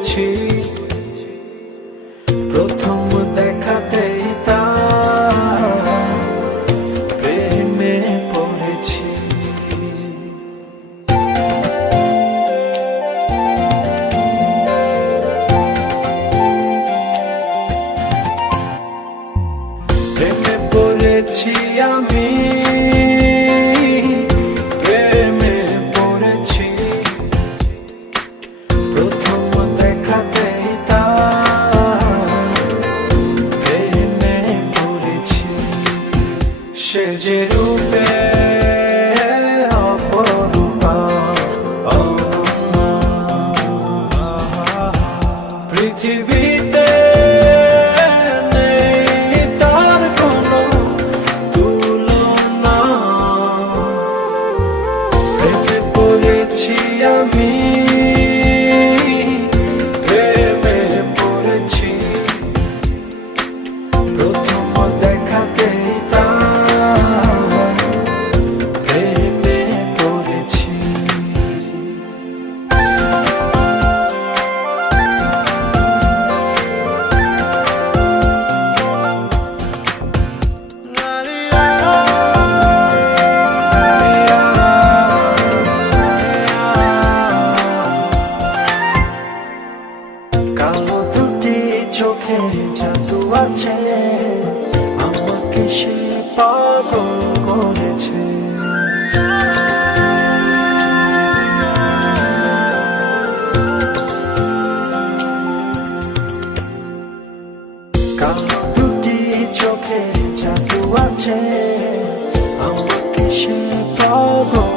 পড়েছি প্রথম দেখাতেই প্রেমে আমি। যে রূপে অপরূপা পৃথিবীতে তার কোনো তুলনা। প্রেমে পড়েছি আমি আছে আমাকে সে পাগল করেছে। দুটি চোখে জাদু আছে আমাকে সে পাগল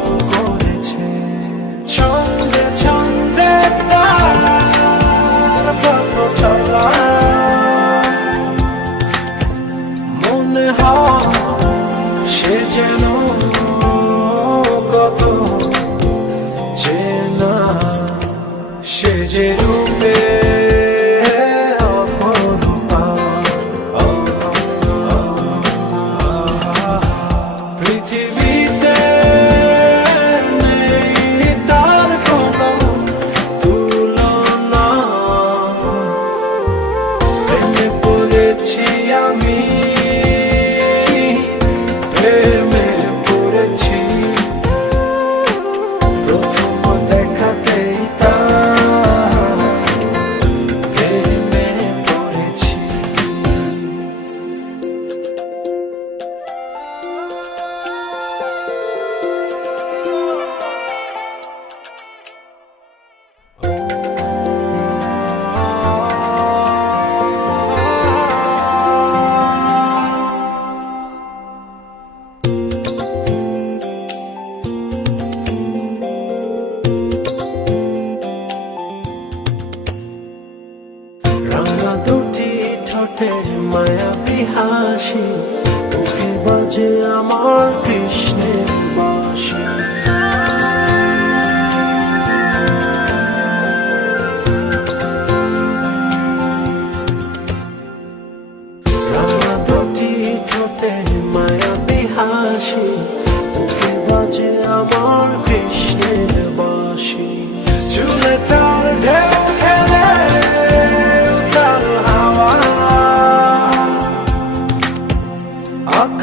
হাসি বাজে আমার কৃষ্ণের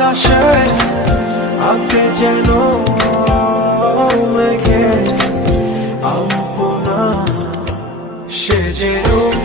আকাশে আগে যেন মেঘে আলপনা সে যে রূপ